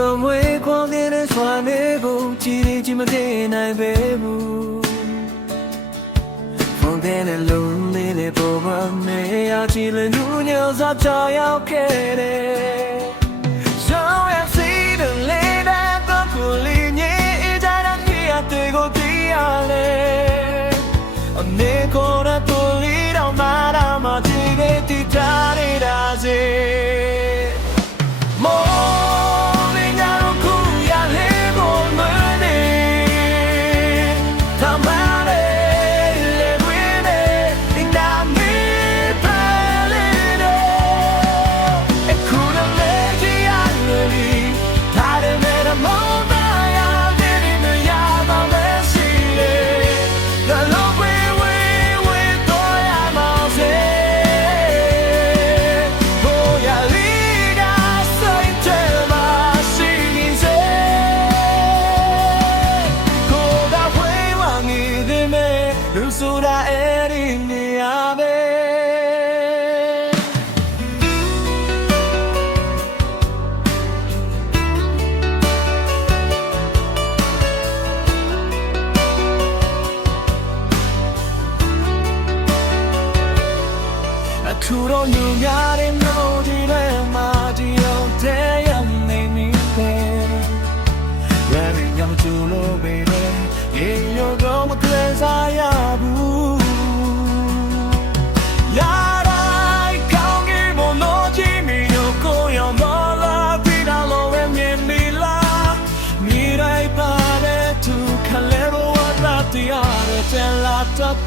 的微光点的穿越过，几里几么天南北部，风天的路你的不管没要几了路牛杂照耀开的，手要谁的泪的多苦里你一家人一样对过对呀嘞，你过的多里到马达马几个地大的大街。ဆိုတာအဲ့ဒီနေရာပဲအခုတော့ညများတဲ့မြို့ဒီထဲမှာဒီလိုတဲ့ရနေနေပဲရရင်ညမချလို့ပဲရေရောတော့မသွေးစားရဘူးရာတိုင်းကောင်းကြီးမလို့ချီမီရောကိုရောမလာပြီးတော့လို့ပဲမြင်နေလားမိတိုင်းပါတဲ့သူခလဲဘဝတာတရားတဲ့လာတော့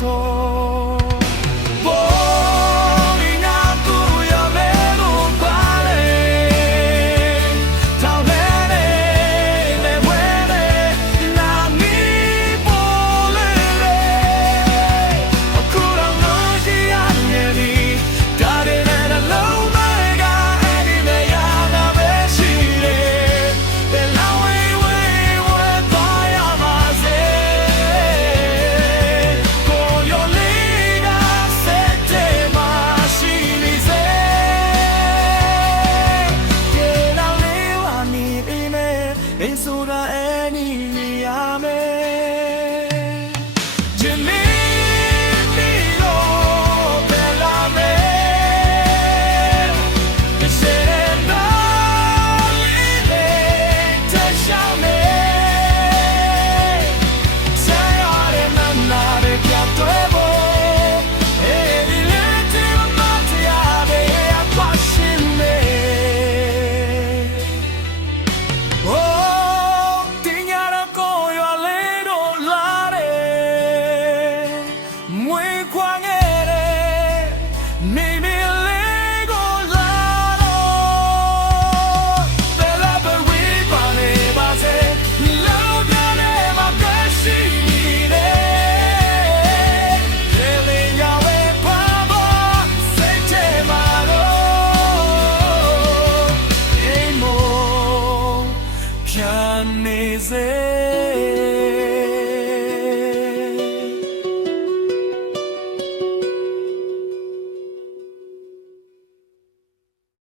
ဆိုတာအဲ့ဒီနေရာ